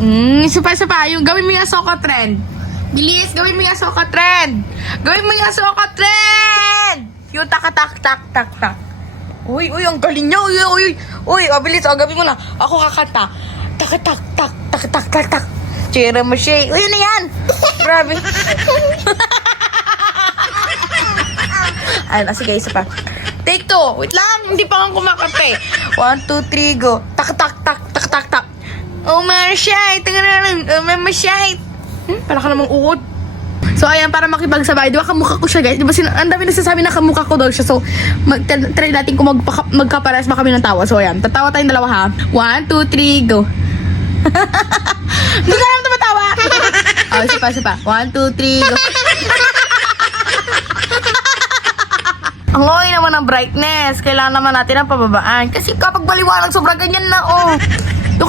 Isa pa. Yung gawin mo yung Ahsoka trend. Bilis, gawin mo yung Ahsoka trend. Gawin mo yung Ahsoka trend. Yung tak. Uy, ang galing niya. Uy, bilis, gawin mo na. Ako kakanta. Tak. Chira mo siya. Uy, ano yan? Grabe. Ayun, sige, isa pa. Take 2. Wait lang, hindi pa akong kumakape. 1, 2, 3, go. Tak. Oh, Marshite. Marshite. Para ka namang uod. So, ayan, para makipagsabay. Di ba kamukha ko siya, guys? Di ba ang dami nagsasabi na kamukha ko daw siya. So, try natin kung magkapares ba kami ng tawa. So, ayan. Tatawa tayong dalawa, ha? 1, 2, 3, go. Hindi ka naman tumatawa. Isa pa. 1, 2, 3, go. Ang okay naman ng brightness. Kailangan naman natin ang pababaan. Kasi kapag baliwanag, sobrang ganyan na, oh.